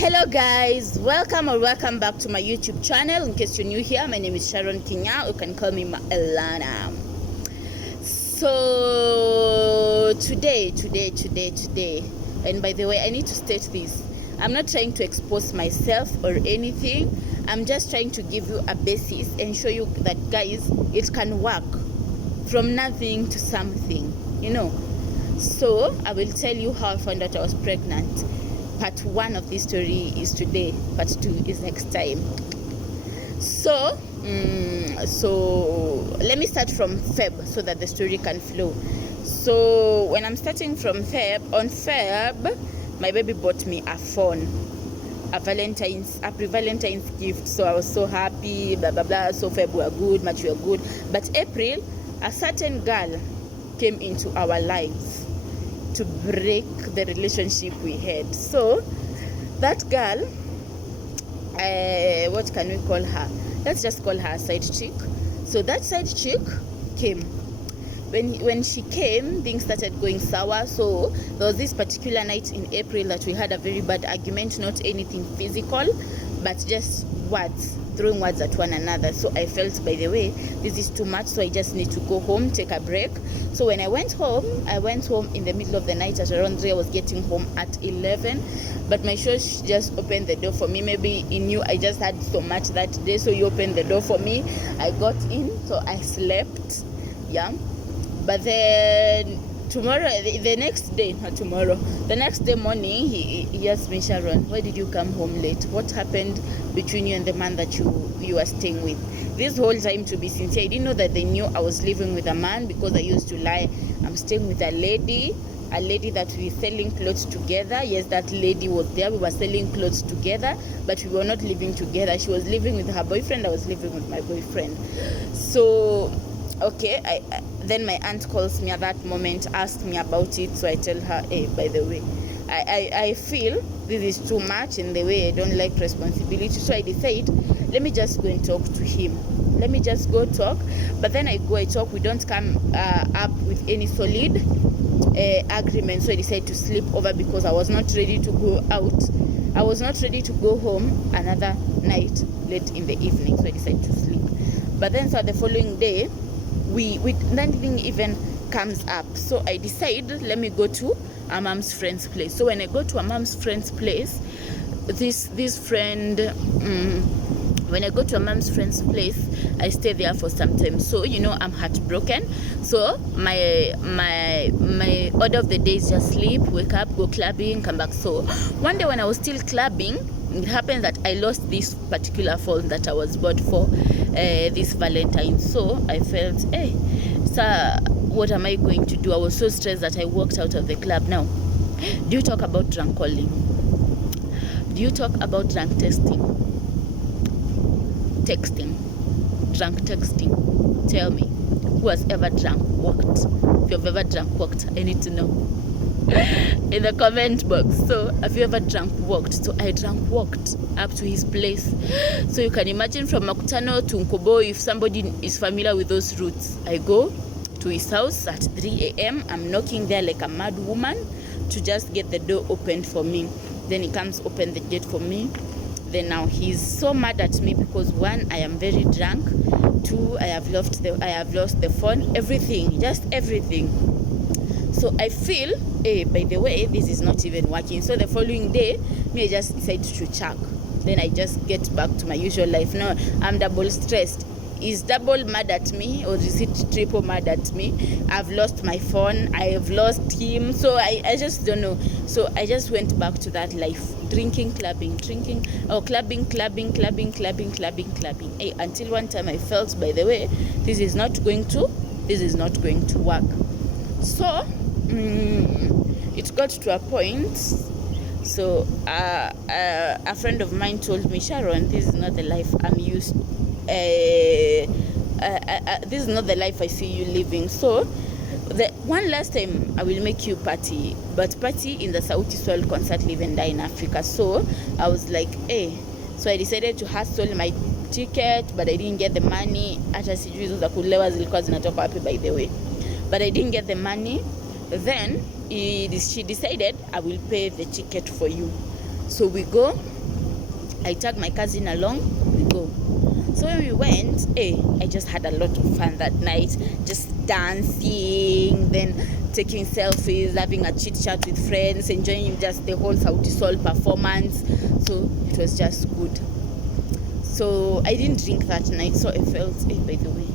Hello guys, welcome back to my YouTube channel. In case you're new here, my name is Sharon Kinya. You can call me Elana. So today, and by the way, I need to state this. I'm not trying to expose myself or anything. I'm just trying to give you a basis and show you that, guys, it can work from nothing to something, So I will tell you how I found out I was pregnant. Part 1 of this story is today. Part 2 is next time. So let me start from Feb so that the story can flow. So when I'm starting from on Feb, my baby bought me a phone, a pre-Valentine's gift. So I was so happy, blah blah blah. So Feb were good, March were good. But April, a certain girl came into our lives to break the relationship we had. So that girl, what can we call her? Let's just call her a side chick. So that side chick came. When she came, things started going sour. So there was this particular night in April that we had a very bad argument, not anything physical, but just words, throwing words at one another. So I felt, by the way, this is too much, so I just need to go home, take a break. So when I went home in the middle of the night at around 3. I was getting home at 11, but my church just opened the door for me. Maybe he knew I just had so much that day, so he opened the door for me. I got in, so I slept, but then the next day morning, he asked me, Sharon, why did you come home late? What happened between you and the man that you were staying with? This whole time, to be sincere, I didn't know that they knew I was living with a man, because I used to lie. I'm staying with a lady that we were selling clothes together. Yes, that lady was there. We were selling clothes together, but we were not living together. She was living with her boyfriend. I was living with my boyfriend. So okay, then my aunt calls me at that moment, asked me about it. So I tell her, hey, by the way, I feel this is too much, and the way I don't like responsibility. So I decide, let me just go and talk to him. Let me just go talk. But then I talk. We don't come up with any solid agreement. So I decided to sleep over, because I was not ready to go out. I was not ready to go home another night late in the evening. So I decided to sleep. But then, so the following day, nothing even comes up. So I decide, let me go to a mom's friend's place. So when I go to a mom's friend's place, this friend, when I go to a mom's friend's place, I stay there for some time. So I'm heartbroken. So my order of the day is just sleep, wake up, go clubbing, come back. So one day when I was still clubbing, it happened that I lost this particular phone that I was bought for this Valentine. So I felt, hey, sir, what am I going to do? I was so stressed that I walked out of the club. Now, do you talk about drunk calling? Do you talk about drunk texting? Drunk texting? Tell me, who has ever drunk walked? If you've ever drunk walked, I need to know in the comment box. So have you ever drunk walked? So I drunk walked up to his place. So you can imagine, from Makutano to Nkobo, if somebody is familiar with those routes, I go to his house at 3 a.m. I'm knocking there like a mad woman to just get the door opened for me. Then he comes, open the gate for me. Then now he's so mad at me because, 1, I am very drunk. 2, I have lost the phone, everything, just everything. So I feel, hey, by the way, this is not even working. So the following day, I just decided to check. Then I just get back to my usual life. Now I'm double stressed. Is double mad at me, or is it triple mad at me? I've lost my phone, I have lost him. So I just don't know. So I just went back to that life. Drinking, clubbing, clubbing. Hey, until one time I felt, by the way, this is not going to work. So it got to a point. So a friend of mine told me, Sharon, this is not the life I'm used to. This is not the life I see you living. So the one last time I will make you party, but party in the Sauti Sol concert Live and Die in Africa. So I was like, hey, so I decided to hustle my ticket, but I didn't get the money. Hata sijui hizo za kulewa zilikuwa zinatoka wapi, by the way, but I didn't get the money. Then she decided, I will pay the ticket for you. So we go. I tag my cousin along. We go. So when we went, I just had a lot of fun that night, just dancing, then taking selfies, having a chit chat with friends, enjoying just the whole Sauti Sol performance. So it was just good. So I didn't drink that night, so I felt, by the way,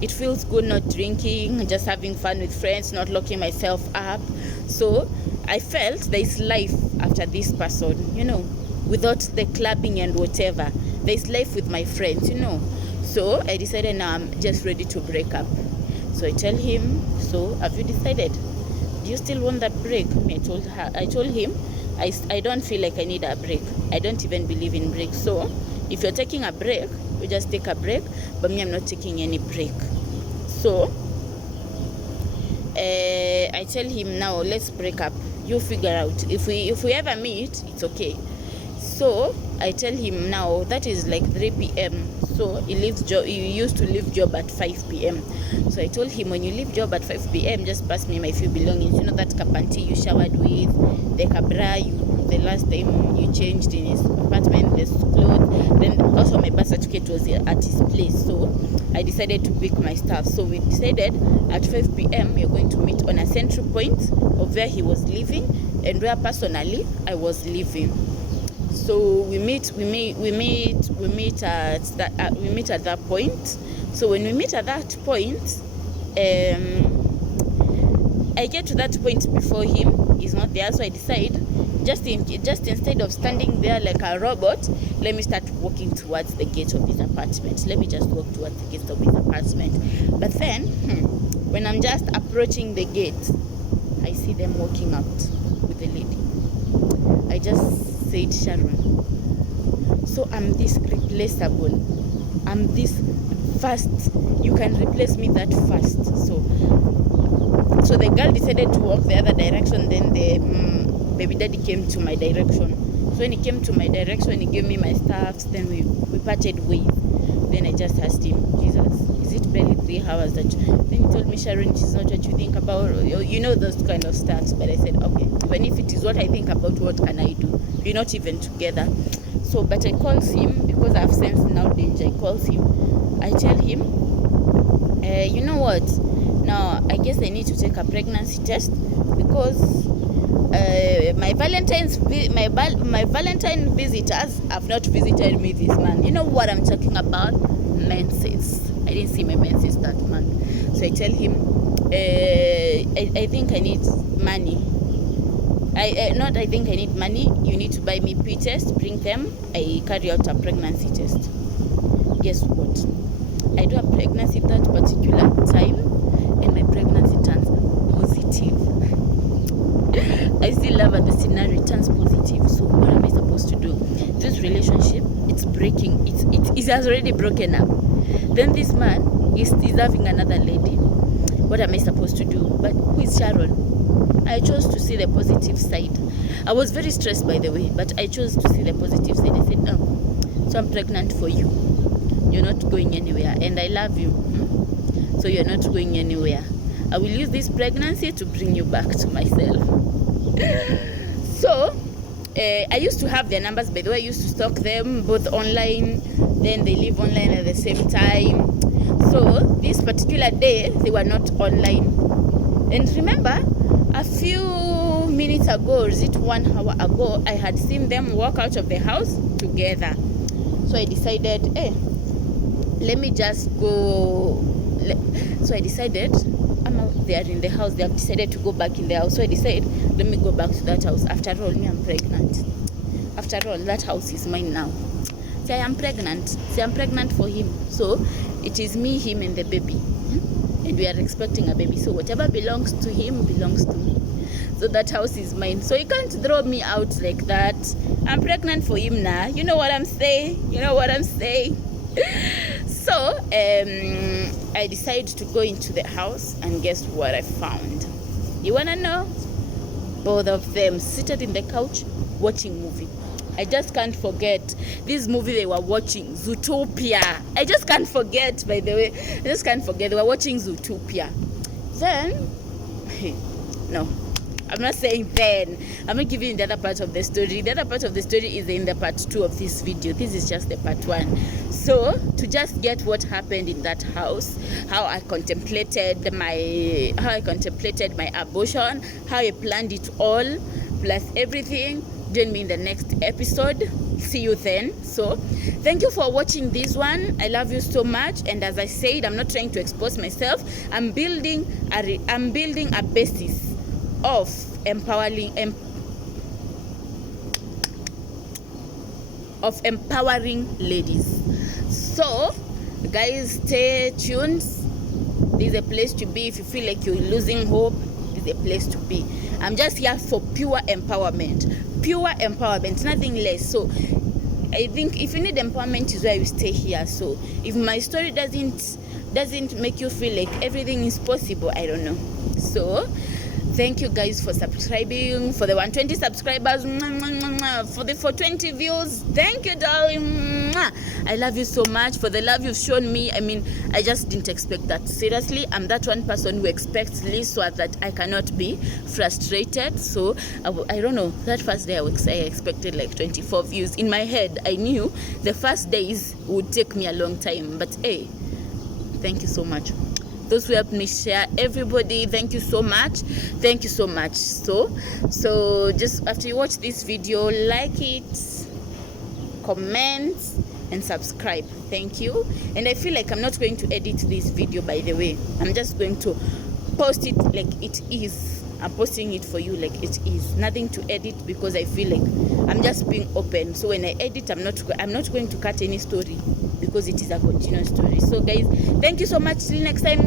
it feels good not drinking, just having fun with friends, not locking myself up. So I felt there's life after this person, without the clubbing and whatever. There's life with my friends, So I decided now I'm just ready to break up. So I tell him, so have you decided? Do you still want that break? I told him, I don't feel like I need a break. I don't even believe in breaks. So if you're taking a break, you just take a break. But me, I'm not taking any break. So I tell him now, let's break up. You figure out. If we ever meet, it's okay. So I tell him now that is like 3 p.m. So he used to leave job at 5 p.m. So I told him, when you leave job at 5 p.m, just pass me my few belongings. That kapanti you showered with, the cabra the last time you changed in his apartment, the clothes. Then also my birth certificate was at his place. So I decided to pick my stuff. So we decided at 5 p.m. we're going to meet on a central point of where he was living and where personally I was living. So we meet at that point. So when we meet at that point, I get to that point before him. He's not there, so I decide just instead of standing there like a robot, let me start walking towards the gate of his apartment. Let me just walk towards the gate of his apartment. But then, when I'm just approaching the gate, I see them walking out with the lady. I just said, Sharon, so I'm this replaceable. I'm this fast. You can replace me that fast. So the girl decided to walk the other direction. Then the baby daddy came to my direction. So when he came to my direction, he gave me my stuffs. Then we parted ways. Then I just asked him, Jesus, is it barely 3 hours that then he told me, Sharon, it is not what you think about, those kind of stuff. But I said, okay, even if it is what I think about, what can I do? We're not even together. So, but I calls him, because I've sensed now danger. I calls him. I tell him, you know what? Now, I guess I need to take a pregnancy test, because my Valentine visitors have not visited me this month. You know what I'm talking about? Menses. I didn't see my menses that month. So I tell him, I think I need money. I think I need money. You need to buy me pre-test, bring them. I carry out a pregnancy test. Guess what? I do a pregnancy that particular time, and my pregnancy turns positive. I still love the scenario, it turns positive. So what am I supposed to do? This relationship, it's breaking. It has already broken up. Then this man is having another lady. What am I supposed to do? But who is Sharon? I chose to see the positive side. I was very stressed, by the way, but I chose to see the positive side. I said, no, so I'm pregnant for you. You're not going anywhere, and I love you. So you're not going anywhere. I will use this pregnancy to bring you back to myself. So I used to have their numbers, by the way. I used to stalk them both online, then they live online at the same time. So this particular day, they were not online. And remember, a few minutes ago, or is it 1 hour ago, I had seen them walk out of the house together. So I decided, let me just go. So I decided, they are in the house, they have decided to go back in the house. So I decided, let me go back to that house. After all, me, I'm pregnant. After all, that house is mine now. See, I am pregnant. See, I'm pregnant for him. So it is me, him, and the baby. And we are expecting a baby. So whatever belongs to him belongs to me. So that house is mine. So you can't throw me out like that. I'm pregnant for him now. You know what I'm saying? So I decided to go into the house, and guess what I found? You wanna know? Both of them seated in the couch watching movie. I just can't forget this movie they were watching, Zootopia. I just can't forget, by the way. They were watching Zootopia. Then, no, I'm not saying then. I'm not giving you the other part of the story. The other part of the story is in the part 2 of this video. This is just the part 1. So to just get what happened in that house, how I contemplated my abortion, how I planned it all, plus everything, join me in the next episode. See you then. So thank you for watching this one. I love you so much, and as I said, I'm not trying to expose myself. I'm building a basis of empowering ladies. So guys, stay tuned. This is a place to be. If you feel like you're losing hope, this is a place to be. I'm just here for pure empowerment, nothing less. So I think if you need empowerment is where you stay here. So if my story doesn't make you feel like everything is possible, I don't know. So thank you guys for subscribing, for the 120 subscribers, for the 420 views. Thank you, darling. I love you so much for the love you've shown me. I mean, I just didn't expect that. Seriously, I'm that one person who expects least so that I cannot be frustrated. So I don't know, that first day I expected like 24 views. In my head, I knew the first days would take me a long time, but hey, thank you so much. Those who helped me share, everybody, thank you so much. So just after you watch this video, like it, comment, and subscribe. Thank you. And I feel like I'm not going to edit this video, by the way. I'm just going to post it like it is. I'm posting it for you like it is. Nothing to edit, because I feel like I'm just being open. So when I edit, I'm not going to cut any story, because it is a continuous story. So guys, thank you so much. Till next time.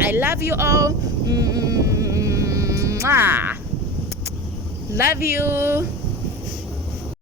I love you all. Love you.